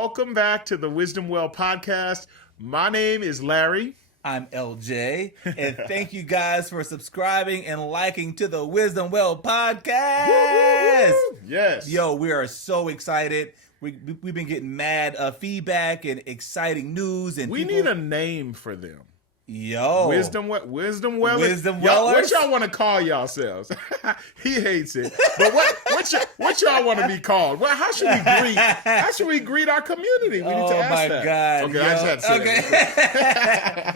Welcome back to the Wisdom Well podcast. My name is Larry. I'm LJ, and thank you guys for subscribing and liking to the Wisdom Well podcast. Woo! Yes. Yo, we are so excited. We've been getting mad feedback and exciting news, and we need a name for them. Yo, Wisdom Wellers. Wisdom What y'all want to call yourselves? He hates it. But what y'all want to be called? Well, how should we greet? How should we greet our community? We need to ask that. God. Okay, yo, I just had to say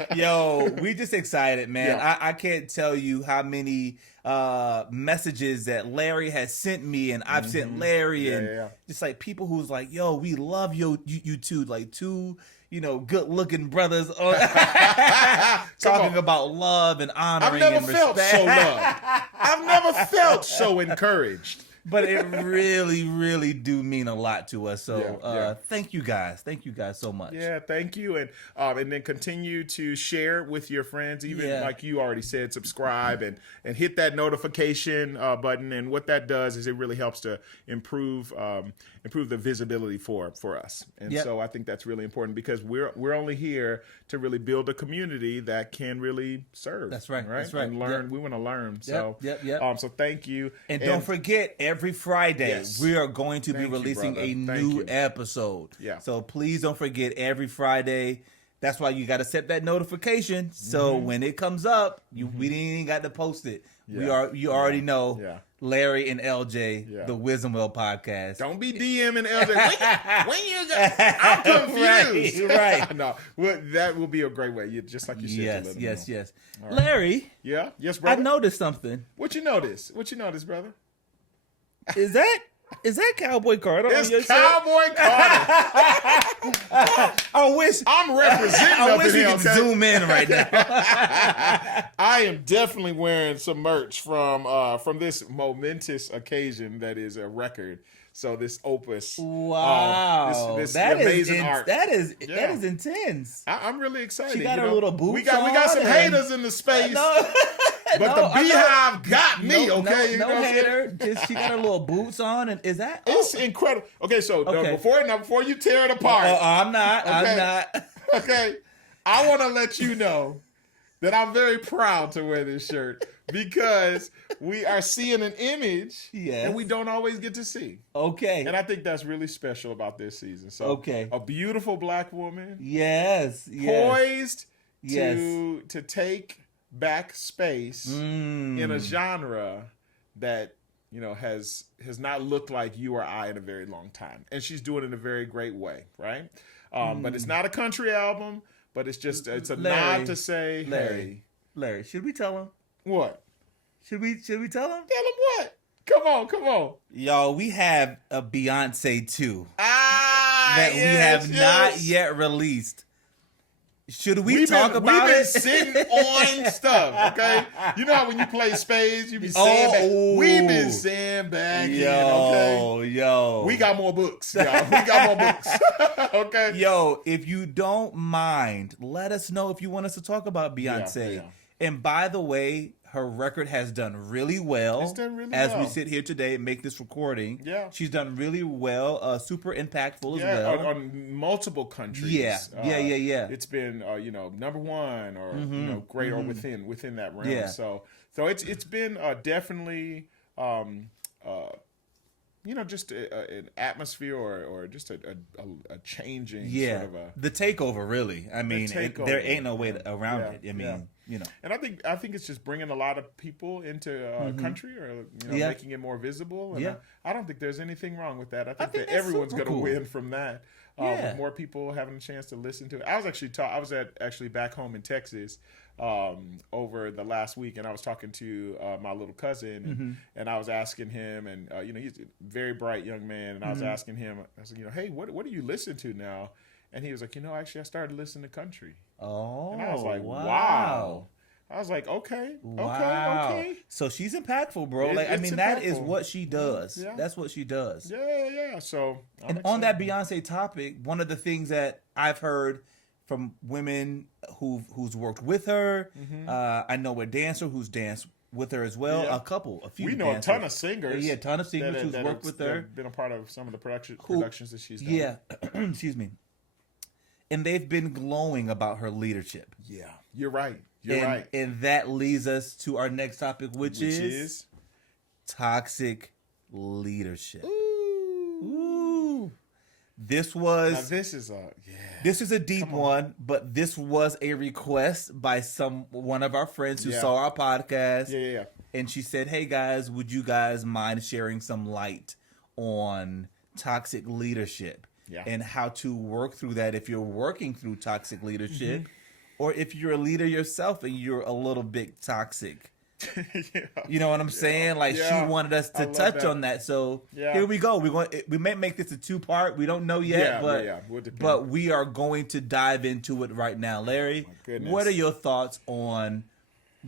that. Yo, we just excited, man. Yeah. I can't tell you how many messages that Larry has sent me, and I've sent Larry, and just like people who's like, yo, we love you two, like two, good looking brothers talking about love and honoring and respect. I've never felt so loved. I've never felt so encouraged. But it really, really do mean a lot to us. So thank you guys. Thank you guys so much. Yeah, thank you. And then continue to share with your friends, even like you already said, subscribe and hit that notification button. And what that does is it really helps to improve the visibility for us. And so I think that's really important because we're only here to really build a community that can really serve. That's right. Right? That's right. And learn. We want to learn. So so thank you. And don't forget, every Friday we are going to be releasing a new episode. Yeah. So please don't forget every Friday. That's why you got to set that notification. So when it comes up, we ain't got to post it. Yeah. You already know. Yeah. Larry and LJ, the Wisdom Well podcast. Don't be DMing LJ. When you go, I'm confused. Right. No, that will be a great way. Just like you said. Yes. Right. Larry. Yeah. Yes, brother. I noticed something. What you notice, brother? Is that Cowboy Carter on your shirt? Cowboy Carter. I wish I'm representing. I wish we could zoom in right now. I am definitely wearing some merch from this momentous occasion that is a record. So this opus. Wow. This that amazing art. That is intense. I'm really excited. She got her little boots. We got some haters in the space. But the beehive got me, okay? No hater. Just she got her little boots on, and is that? It's incredible. Okay, so before you tear it apart, I'm not. Okay, I want to let you know that I'm very proud to wear this shirt because we are seeing an image that we don't always get to see. Okay, and I think that's really special about this season. So, a beautiful black woman, poised to take back space in a genre that has not looked like you or I in a very long time, and she's doing it in a very great way, right? But it's not a country album, but it's a nod to say, Larry, should we tell him what? Should we tell him? Tell him what? Come on, y'all. We have a Beyonce 2 that we have not yet released. Should we talk about it? We've been sitting on stuff, okay? You know how when you play spades, you be sandbagging. We've been sandbagging, okay? Yo. We got more books, y'all. We got more books, okay? Yo, if you don't mind, let us know if you want us to talk about Beyonce. And by the way, her record has done really well. It's done really well. As well. we sit here today and make this recording. Yeah. She's done really well. Super impactful as well. On multiple countries. Yeah. It's been, number one or, great or within that realm. Yeah. So it's been definitely, just an atmosphere or just a changing sort of a... The takeover, really. I mean, there ain't no way around it. I mean, And I think it's just bringing a lot of people into country or, making it more visible. And I don't think there's anything wrong with that. I think that everyone's going to win from that. With more people having a chance to listen to it. I was actually back home in Texas over the last week, and I was talking to my little cousin, and I was asking him, and he's a very bright young man, and I was asking him, I said, hey, what do you listen to now? And he was like, actually, I started listening to country. Oh, and I was like, wow. I was like, okay. So she's impactful, bro. That is what she does. Yeah. That's what she does. Yeah. So, on that Beyonce topic, one of the things that I've heard from women who's worked with her, I know a dancer who's danced with her as well. Yeah. A few. We know dancers. A ton of singers. Yeah, a ton of singers who's worked with her. Been a part of some of the productions that she's done. Yeah, excuse me. And they've been glowing about her leadership. Yeah, you're right. You're right. And that leads us to our next topic, which is toxic leadership. Ooh. This is a deep one, but this was a request by one of our friends who saw our podcast. Yeah. And she said, "Hey guys, would you guys mind sharing some light on toxic leadership and how to work through that if you're working through toxic leadership, or if you're a leader yourself and you're a little bit toxic?" You know what I'm saying? Like she wanted us to touch on that. So here we go. We may make this a 2-part. We don't know yet, but we are going to dive into it right now. Larry, what are your thoughts on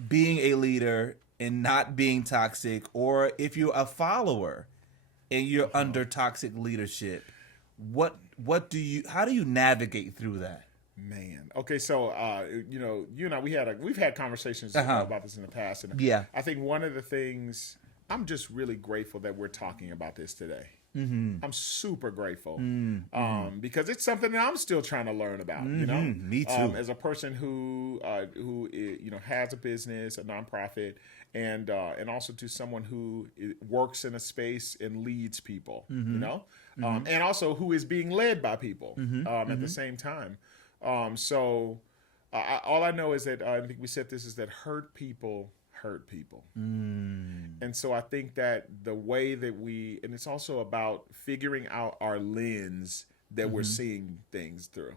being a leader and not being toxic, or if you're a follower and you're under toxic leadership? How do you navigate through that? Man. Okay, so you and I we've had conversations about this in the past, and I think one of the things, I'm just really grateful that we're talking about this today. Mm-hmm. I'm super grateful because it's something that I'm still trying to learn about. You know, me too. As a person who has a business, a nonprofit, and also to someone who works in a space and leads people. You know, and also who is being led by people at the same time. So all I know is that I think we said this is that hurt people hurt people. And so I think that the way that and it's also about figuring out our lens that we're seeing things through.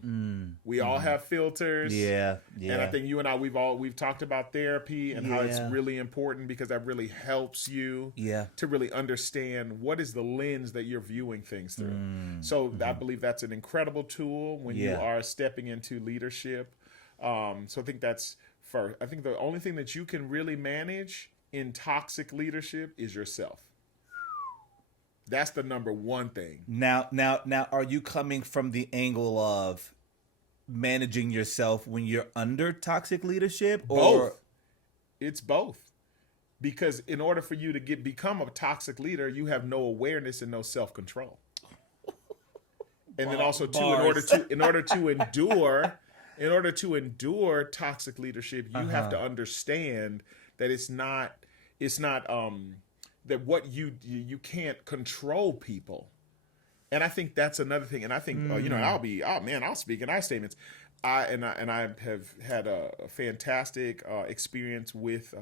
We all have filters. Yeah. And I think you and I, we've talked about therapy and how it's really important because that really helps you to really understand what is the lens that you're viewing things through. So I believe that's an incredible tool when you are stepping into leadership. So I think that's first. I think the only thing that you can really manage in toxic leadership is yourself. That's the number one thing. Now, are you coming from the angle of managing yourself when you're under toxic leadership? Or both. It's both. Because in order for you to become a toxic leader, you have no awareness and no self-control. And then also too, in order to endure toxic leadership, you have to understand that it's not that what you can't control people. And I think that's another thing. And I think I'll speak in I statements. I have had a fantastic experience with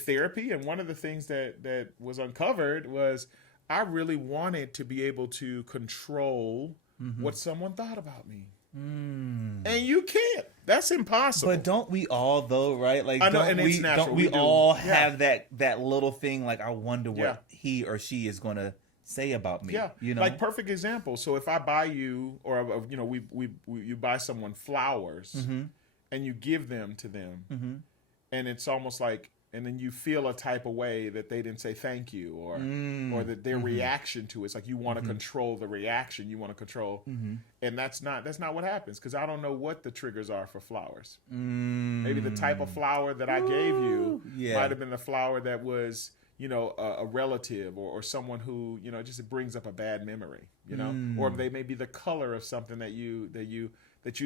therapy, and one of the things that was uncovered was I really wanted to be able to control what someone thought about me. And you can't. That's impossible. But don't we all though, right? Like, I know, and it's natural. Don't we all have that little thing? Like, I wonder what he or she is going to say about me. Yeah, you know, like perfect example. So if I buy you, or you buy someone flowers, and you give them to them, and it's almost like. And then you feel a type of way that they didn't say thank you, or that their reaction to it's like you want to control the reaction, you want to control, and that's not what happens because I don't know what the triggers are for flowers. Maybe the type of flower that I gave you might have been the flower that was a relative or someone who just brings up a bad memory, or they may be the color of something that you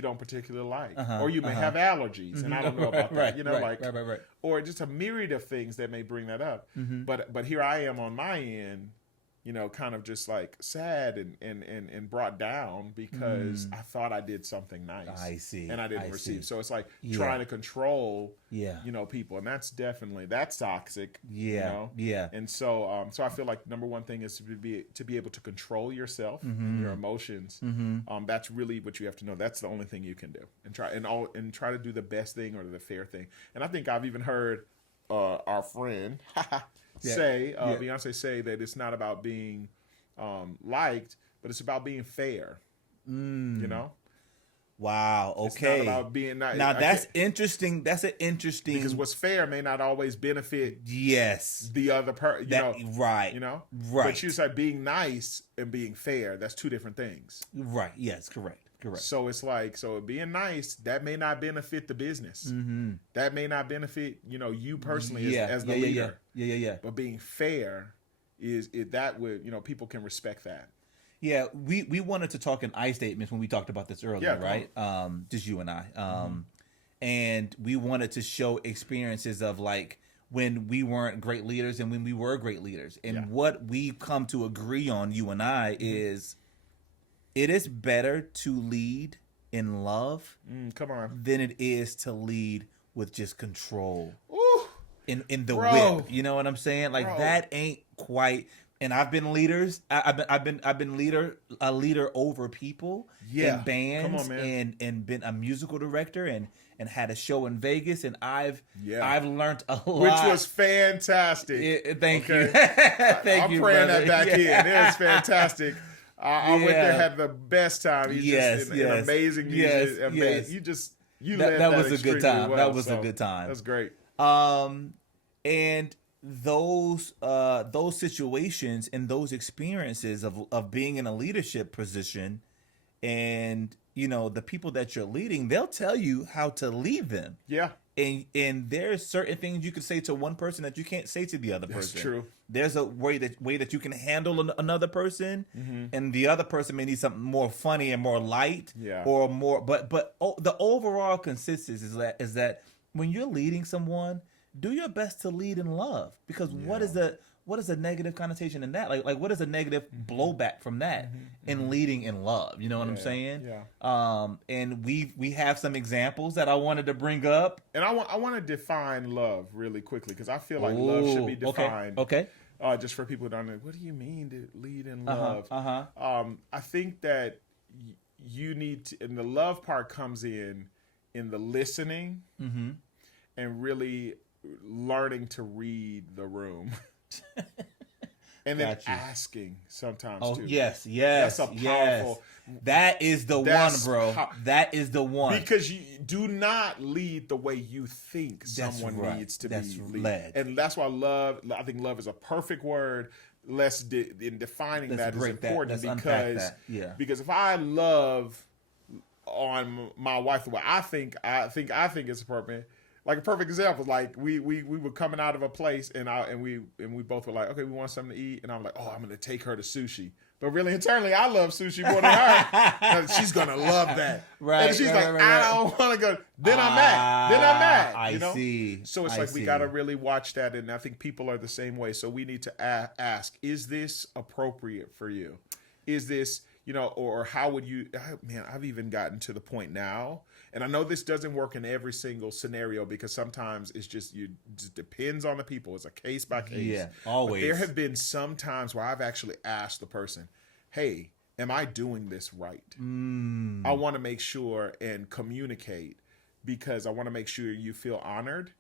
don't particularly like, or you may have allergies, and I don't know about that, right. Or just a myriad of things that may bring that up. But here I am on my end, kind of just like sad and brought down because I thought I did something nice. I see. And I didn't receive. So it's like trying to control, people, and that's toxic. Yeah. And so I feel like number one thing is to be able to control yourself and your emotions. That's really what you have to know. That's the only thing you can do, and try to do the best thing or the fair thing. And I think I've even heard our friend Beyonce say that it's not about being liked, but it's about being fair. Wow. Okay. It's not about being nice. Now that's interesting. That's an interesting because what's fair may not always benefit. Yes. The other person. Right. Right. But she's like being nice and being fair. That's two different things. Right. Yes. Correct. Correct. So it's like, so being nice, that may not benefit the business. Mm-hmm. That may not benefit, you personally as the leader. Yeah. But being fair that would, people can respect that. Yeah, we wanted to talk in I statements when we talked about this earlier, right? Just you and I. And we wanted to show experiences of like when we weren't great leaders and when we were great leaders. And what we've come to agree on, you and I, is it is better to lead in love than it is to lead with just control. Ooh, in the whip. You know what I'm saying? Like that ain't quite. And I've been leaders. I've been a leader over people in bands and been a musical director and had a show in Vegas, and I've learned a lot, which was fantastic. Thank you. Thank you. I'm praying brother. that back in. It was fantastic. I went there, had the best time. Just an amazing music. That was a good time. Well, that was a good time. That's great. And those situations and those experiences of being in a leadership position, and the people that you're leading, they'll tell you how to lead them. Yeah. And there's certain things you can say to one person that you can't say to the other person. That's true. There's a way that you can handle another person, and the other person may need something more funny and more light, or more. But the overall consensus is that when you're leading someone, do your best to lead in love, because what is a negative connotation in that? Like what is a negative blowback from that in leading in love? You know what I'm saying? Yeah. And we have some examples that I wanted to bring up. And I want to define love really quickly, because I feel like love should be defined. Okay. Just for people who don't know, what do you mean to lead in love? I think that you need to, and the love part comes in the listening and really learning to read the room. And then asking sometimes too. Yes. That's a powerful. That is the one, bro. That is the one. Because you do not lead the way you think someone needs to be led. And that's why I think love is a perfect word. In defining that is important, because if I love on my wife the way I think it's appropriate. Like a perfect example, like we were coming out of a place and we both were like, okay, we want something to eat, and I'm like, oh, I'm gonna take her to sushi. But really internally, I love sushi more than her. She's gonna love that, right? And she's I don't want to go. Then I'm mad. I see. So it's we gotta really watch that, and I think people are the same way. So we need to ask: is this appropriate for you? Is this or how would you? Man, I've even gotten to the point now. And I know this doesn't work in every single scenario, because sometimes it just depends on the people. It's a case by case. Yeah, always. But there have been some times where I've actually asked the person, hey, am I doing this right? I want to make sure and communicate, because I want to make sure you feel honored.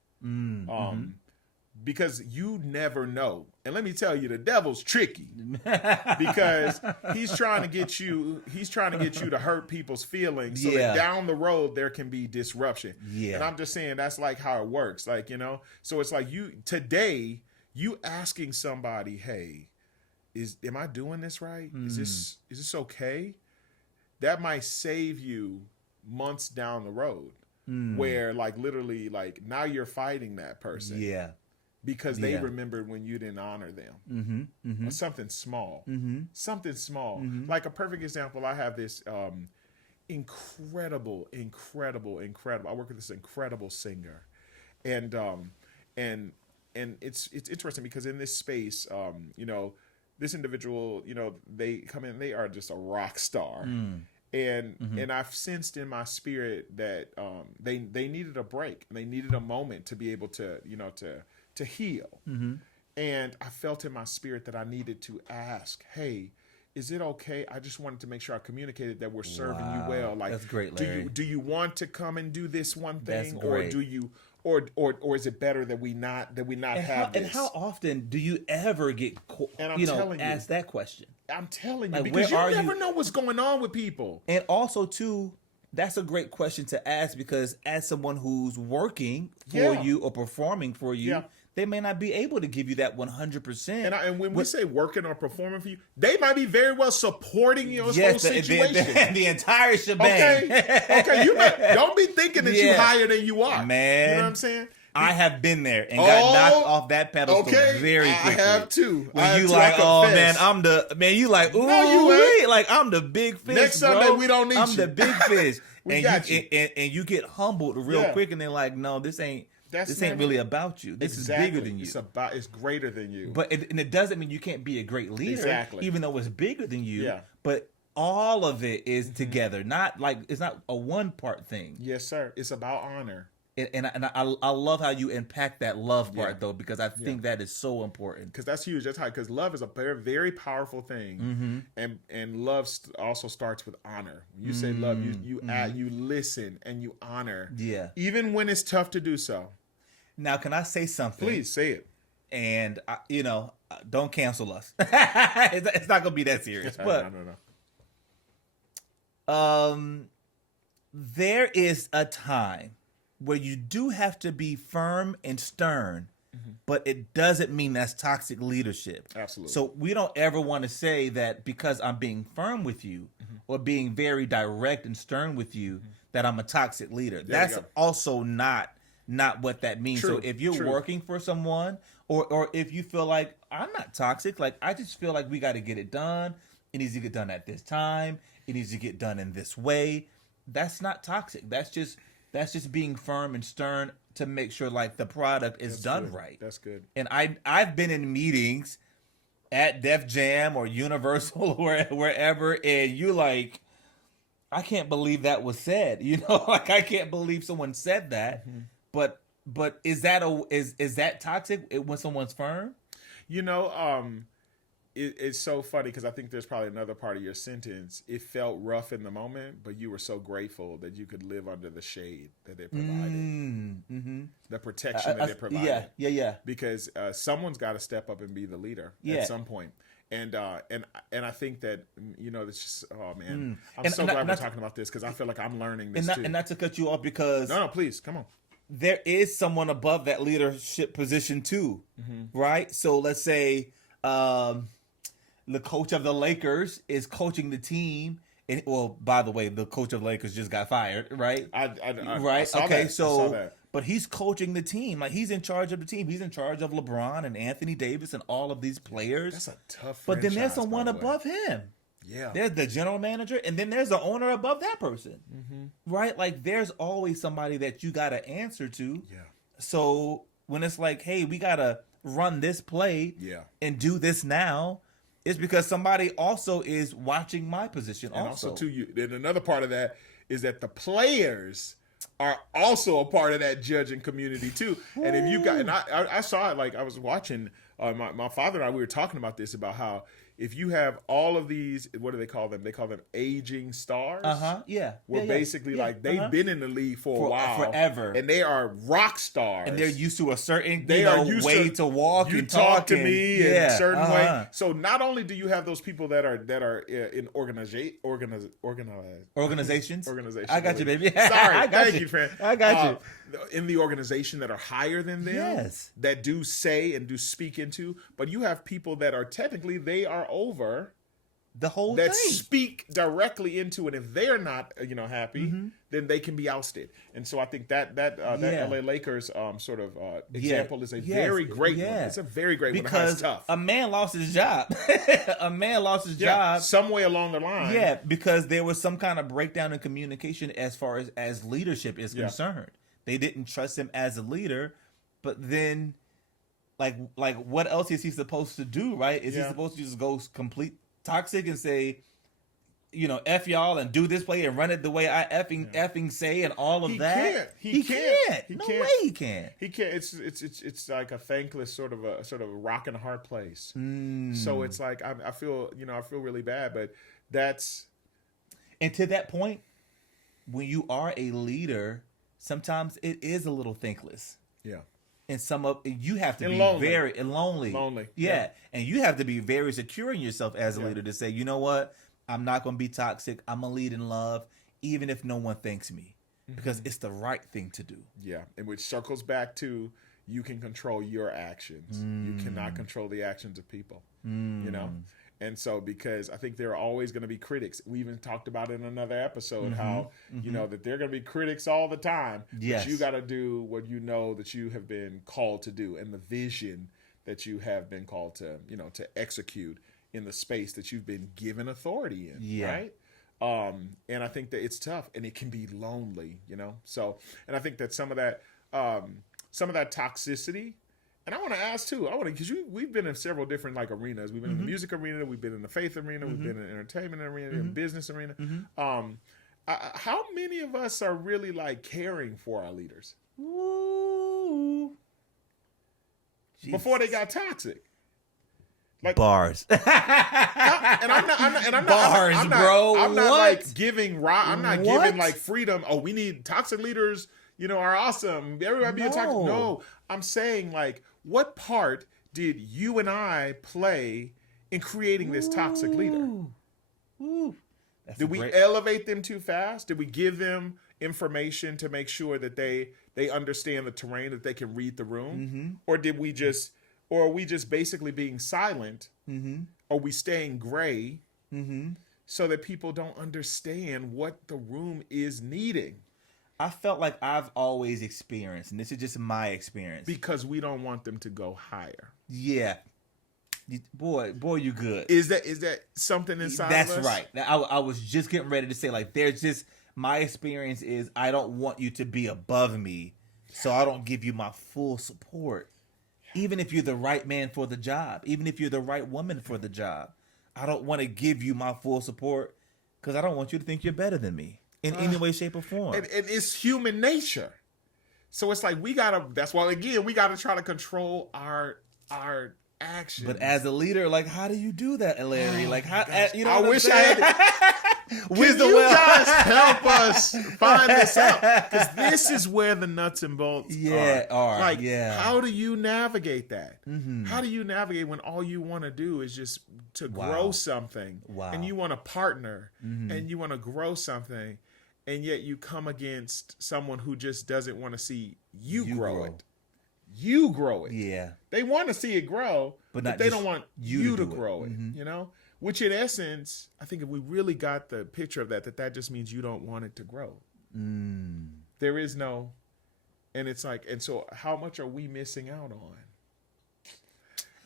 Because you never know. And let me tell you, the devil's tricky, because he's trying to get you to hurt people's feelings, so that down the road there can be disruption. And I'm just saying that's like how it works. So it's like you asking somebody, hey, am I doing this right? Is this okay? That might save you months down the road, where literally now you're fighting that person. Yeah. Because they remembered when you didn't honor them. Or something small. Something small. Like a perfect example, I have this incredible. I work with this incredible singer. And it's interesting, because in this space, this individual, they come in, they are just a rock star. And I've sensed in my spirit that they needed a break. They needed a moment to be able to, to heal. And I felt in my spirit that I needed to ask, hey, is it okay? I just wanted to make sure I communicated that we're serving you well. That's great, Larry. Do you want to come and do this one thing? That's great. Or do you or is it better that we not have this? And how often do you ever get asked that question? I'm telling you, because you never know what's going on with people. And also too, that's a great question to ask, because as someone who's working for you or performing for you, they may not be able to give you that 100%. And when we say working or performing for you, they might be very well supporting your whole situation. The entire shebang. Okay. Don't be thinking that you're higher than you are. Man. You know what I'm saying? I have been there and got knocked off that pedestal very quickly. I have too. When you like, oh man, you like, ooh, no, you ain't. Like I'm the big fish. Next Sunday we don't need I'm you. the big fish. And you get humbled real quick, and they're like, no, this ain't really about you. This is bigger than you. It's greater than you. But it doesn't mean you can't be a great leader, even though it's bigger than you. Yeah. But all of it is together. Not like it's not a one part thing. Yes, sir. It's about honor. And I love how you unpack that love part though, because I think that is so important. Because that's huge. That's high. Because love is a very, very powerful thing, and love also starts with honor. You say love, you add, you listen, and you honor. Yeah. Even when it's tough to do so. Now, can I say something? Please say it. And don't cancel us. It's not gonna be that serious. But no. There is a time where you do have to be firm and stern, but it doesn't mean that's toxic leadership. Absolutely. So we don't ever want to say that because I'm being firm with you or being very direct and stern with you that I'm a toxic leader. That's also not what that means. True. So if you're working for someone or if you feel like I'm not toxic, like I just feel like we got to get it done. It needs to get done at this time. It needs to get done in this way. That's not toxic. That's just being firm and stern to make sure like the product is done right. That's good. And I've been in meetings at Def Jam or Universal or wherever, and you like, I can't believe that was said. Like I can't believe someone said that. But is that toxic when someone's firm? It's so funny because I think there's probably another part of your sentence. It felt rough in the moment, but you were so grateful that you could live under the shade that they provided, the protection that they provided. Yeah. Because someone's got to step up and be the leader at some point. And I think that it's just I'm so glad we're talking about this because I feel like I'm learning this too. And not to cut you off because no, please come on. There is someone above that leadership position too, right? So let's say. The coach of the Lakers is coaching the team. And, well, by the way, the coach of the Lakers just got fired, right? I saw that. But he's coaching the team. Like he's in charge of the team. He's in charge of LeBron and Anthony Davis and all of these players. That's a tough. But then there's someone above him. Yeah. There's the general manager, and then there's the owner above that person, right? Like there's always somebody that you got to answer to. Yeah. So when it's like, hey, we got to run this play and do this now, it's because somebody also is watching my position and also too, and another part of that is that the players are also a part of that judging community too. And if you got, and I saw it, like I was watching my father and I, we were talking about this, about how if you have all of these, what do they call them? They call them aging stars. Basically like they've been in the league for a while. Forever. And they are rock stars. And they're used to a certain way to walk and talk to me in a certain way. So not only do you have those people that are in organizations. I got you, baby. Sorry. Thank you, friend. I got you. In the organization that are higher than them, that do say and do speak into, but you have people that are technically, they are over the whole that thing. Speak directly into it. If they're not happy, then they can be ousted. And so I think that LA Lakers sort of example is a very great one. It's a very great one. Because it's tough. A man lost his job. Job some way along the line. Yeah, because there was some kind of breakdown in communication as far as leadership is concerned. They didn't trust him as a leader, but then like what else is he supposed to do, right? Is he supposed to just go complete toxic and say, F y'all and do this play and run it the way I effing say and all of that? He can't. No way he can. He can't. It's like a thankless sort of a rock and a hard place. So it's like I feel really bad, but that's. And to that point, when you are a leader, sometimes it is a little thankless. Yeah. And you have to be lonely. very lonely. Yeah. And you have to be very secure in yourself as a leader to say, you know what? I'm not going to be toxic. I'm going to lead in love, even if no one thanks me, because it's the right thing to do. Yeah. And which circles back to, you can control your actions. You cannot control the actions of people, you know? And so, because I think there are always going to be critics. We even talked about in another episode how, you know, that there are going to be critics all the time. Yes. But you got to do what you know that you have been called to do, and the vision that you have been called to, you know, to execute in the space that you've been given authority in, right? And I think that it's tough, and it can be lonely, you know? So, and I think that some of that toxicity, and I want to ask too, because we've been in several different like arenas. We've been in the music arena, we've been in the faith arena, we've been in the entertainment arena, in the business arena. How many of us are really like caring for our leaders? Ooh. Before they got toxic? Like, bars. I'm not like giving like freedom. Oh, we need toxic leaders, you know, are awesome. Everybody be a toxic. No, I'm saying like, what part did you and I play in creating this toxic leader? Did we elevate them too fast? Did we give them information to make sure that they understand the terrain, that they can read the room? Or did we just, or are we just basically being silent? Are we staying gray so that people don't understand what the room is needing? I felt like I've always experienced, and this is just my experience. Because we don't want them to go higher. Yeah. Boy, you good. Is that something inside of us? That's right. I was just getting ready to say, like, there's just, my experience is I don't want you to be above me, so I don't give you my full support. Even if you're the right man for the job, even if you're the right woman for the job, I don't want to give you my full support because I don't want you to think you're better than me in any way, shape, or form. And it's human nature. So it's like that's why, again, we got to try to control our actions. But as a leader, like, how do you do that, Larry? Like, how, you know, I wish I had. Wisdom, you guys help us find this out, because this is where the nuts and bolts are. Like, how do you navigate that? How do you navigate when all you want to do is just to grow something, and you want to partner, and you want to grow something, and yet you come against someone who just doesn't want to see you grow it. You grow it. Yeah. They want to see it grow, but they don't want you to grow it, you know? Which in essence, I think if we really got the picture of that just means you don't want it to grow. There is no, and it's like, and so how much are we missing out on?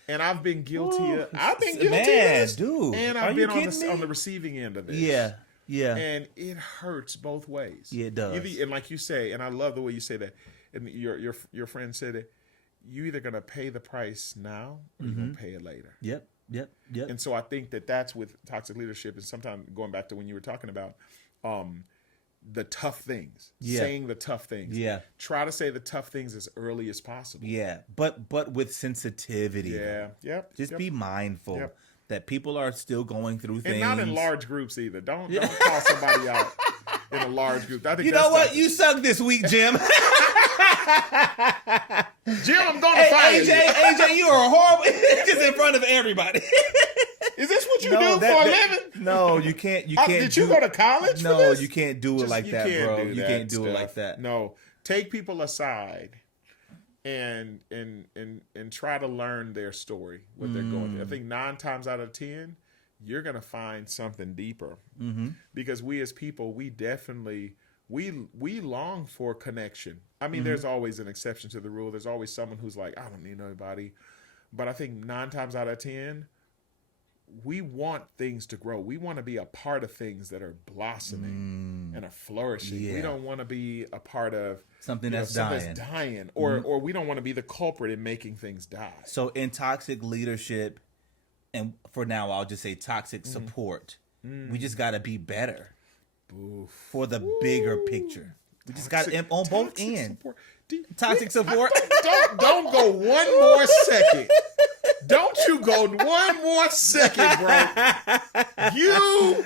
And I've been guilty of this, dude. And I've been on the receiving end of this. Yeah. And it hurts both ways. Yeah, it does. And like you say, and I love the way you say that, and your friend said it, you either going to pay the price now or you're going to pay it later. Yep. And so I think that's with toxic leadership, and sometimes going back to when you were talking about the tough things, saying the tough things. Yeah. Try to say the tough things as early as possible. Yeah. But with sensitivity. Yeah. Yep. Just be mindful that people are still going through things. And not in large groups either. Don't call somebody out in a large group. I think you know what? You suck this week, Jim. Jim, I'm going to fire you. AJ, you are horrible. Just in front of everybody. Is this what you do for a living? No, you can't. Did you go to college? No, for this? You can't do it like that, bro. You can't do it like that. No, take people aside and try to learn their story, what they're going through. I think 9 times out of 10, you're gonna find something deeper, because we as people, we definitely. We long for connection. I mean, there's always an exception to the rule. There's always someone who's like, I don't need nobody. But I think 9 times out of 10, we want things to grow. We want to be a part of things that are blossoming and are flourishing. Yeah. We don't want to be a part of something that's dying. Or we don't want to be the culprit in making things die. So in toxic leadership, and for now I'll just say toxic support, we just got to be better. For the bigger picture. We just got it on both ends. Toxic support. Don't go one more second. Don't you go one more second, bro.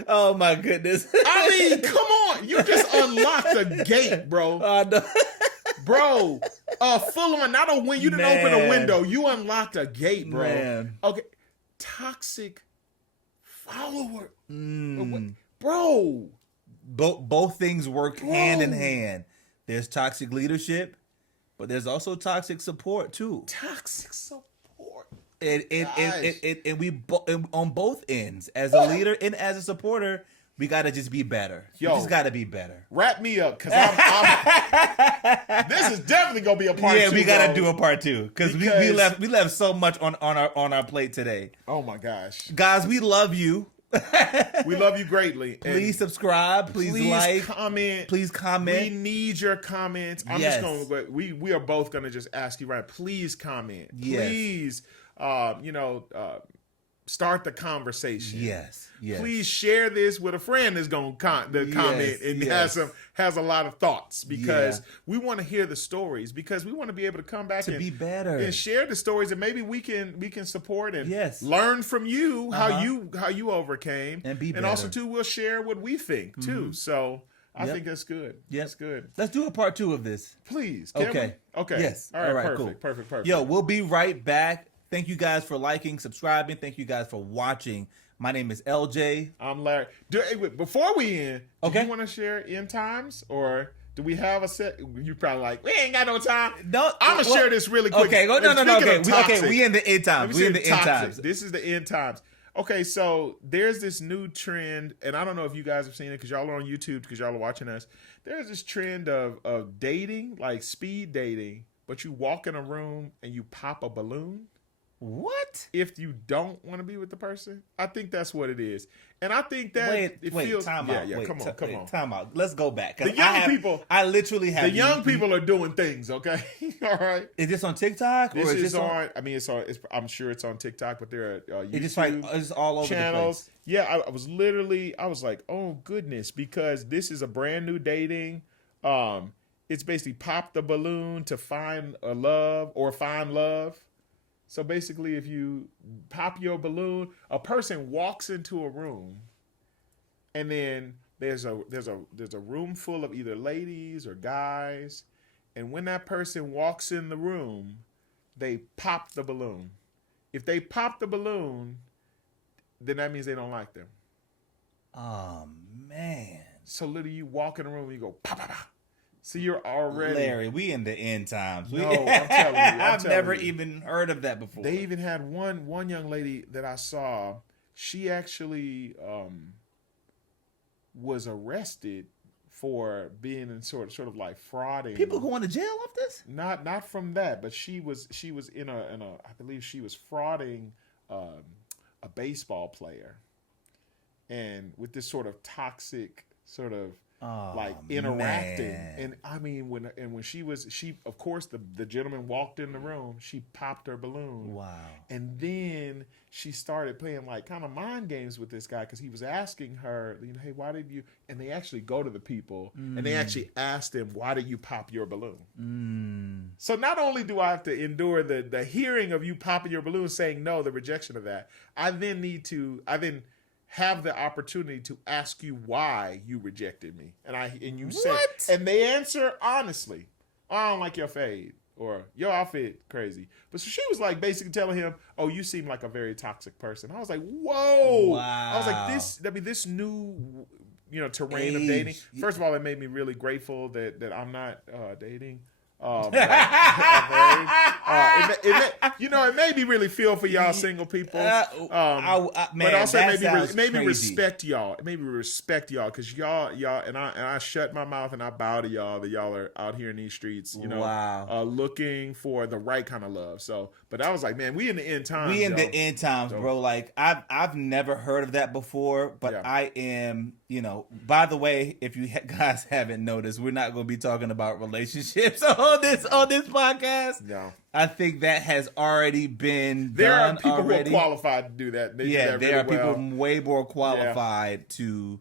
Oh my goodness. I mean, come on. You just unlocked a gate, bro. Bro, full on, not a window. You didn't open a window. You unlocked a gate, bro. Man. Okay. Toxic follower. Bro. Both things work hand in hand. There's toxic leadership, but there's also toxic support too. Toxic support. And we on both ends, as a leader and as a supporter, we gotta just be better. We just gotta be better. Wrap me up, because I'm this is definitely gonna be a part 2. Yeah, we gotta do a part 2 because we left so much on our plate today. Oh my gosh, guys, we love you. We love you greatly. Please subscribe. Please like. Comment. Please comment. We need your comments. I'm just going. We are both going to just ask you right. Please comment. Yes. Please, start the conversation. Yes. Please share this with a friend that's going to comment and has a lot of thoughts, because we want to hear the stories, because we want to be able to come back and be better and share the stories, and maybe we can support and learn from you how you overcame, and be better. And also too, we'll share what we think too. So I think that's good. That's good. Let's do a part 2 of this, please. Okay. Yes. All right. Perfect. Yo, we'll be right back. Thank you guys for liking, subscribing. Thank you guys for watching. My name is LJ. I'm Larry. Before we end, do you want to share end times, or do we have a set? You probably like, we ain't got no time. No, I'm gonna share this really quick. Okay, no. Okay, we in the end times. We in the end times. This is the end times. Okay, so there's this new trend, and I don't know if you guys have seen it because y'all are on YouTube, because y'all are watching us. There's this trend of dating, like speed dating, but you walk in a room and you pop a balloon. What? If you don't want to be with the person, I think that's what it is, and I think that feels. Time out. Come on. Time out. Let's go back. The young people. I literally have. The young people are doing things. Okay, all right. Is this on TikTok? This is on. I mean, I'm sure it's on TikTok, but there are YouTube it's all over channels. The place. Yeah, I was like, oh goodness, because this is a brand new dating. It's basically pop the balloon to find a love or find love. So basically, if you pop your balloon, a person walks into a room, and then there's a room full of either ladies or guys, and when that person walks in the room, they pop the balloon. If they pop the balloon, then that means they don't like them. Oh man! So literally, you walk in the room and you go pop pop pop. So you're already... Larry, we in the end times. No, I'm telling you. I've never even heard of that before. They even had one young lady that I saw. She actually was arrested for being in sort of like frauding. People going to jail off this? Not from that, but she was in a I believe she was frauding a baseball player, and with this sort of toxic sort of interacting. Man. And I mean, when she of course the gentleman walked in the room, she popped her balloon. Wow. And then she started playing like kind of mind games with this guy, because he was asking her, hey, why did you, and they actually go to the people and they actually asked him, why did you pop your balloon? So not only do I have to endure the hearing of you popping your balloon, saying no, the rejection of that, I then have the opportunity to ask you why you rejected me. And you said, and they answer honestly, I don't like your fade, or your outfit crazy. But so she was like basically telling him, oh, you seem like a very toxic person. I was like, whoa. Wow. I was like, this new, terrain of dating. First of all, it made me really grateful that I'm not dating. It made me really feel for y'all single people. But also it made me respect y'all. It made me respect y'all, because y'all, and I shut my mouth and I bow to y'all that y'all are out here in these streets, looking for the right kind of love. So, but I was like, man, we in the end times. We in the end times, bro. Like I've never heard of that before, but I am. By the way, if you guys haven't noticed, we're not going to be talking about relationships on this podcast. No, I think that has already been there done. Are people already. who are qualified to do that. They do that there really are people way more qualified to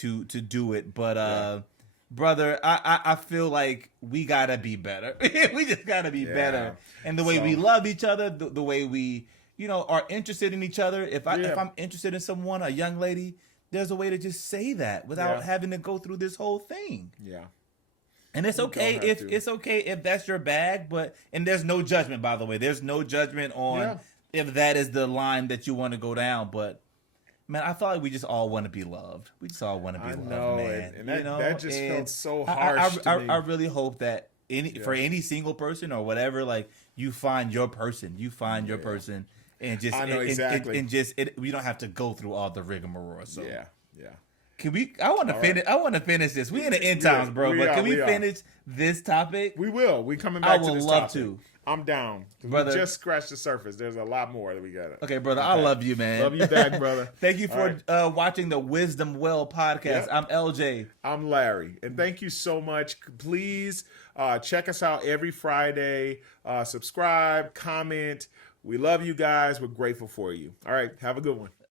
do it. But brother, I feel like we gotta be better. We just gotta be better. And the way we love each other, the way we are interested in each other. If I'm interested in someone, a young lady, there's a way to just say that without having to go through this whole thing. Yeah. And it's okay if that's your bag, and there's no judgment, by the way. There's no judgment on if that is the line that you want to go down. But man, I thought we just all want to be loved. We just all want to be loved, man. And that just felt so harsh to me. I really hope that for any single person or whatever, like you find your person, your person, and just I know exactly. And just we don't have to go through all the rigmarole. So yeah. Can we? I want to finish. Right. I want to finish this. We in the end times, bro. But can we finish this topic? We will. We coming back to this topic. I would love to. I'm down. Brother, we just scratched the surface. There's a lot more that we got. Okay, brother. I love you, man. Love you back, brother. Thank you for watching the Wisdom Well podcast. Yep. I'm LJ. I'm Larry. And thank you so much. Please check us out every Friday. Subscribe, comment. We love you guys. We're grateful for you. All right. Have a good one.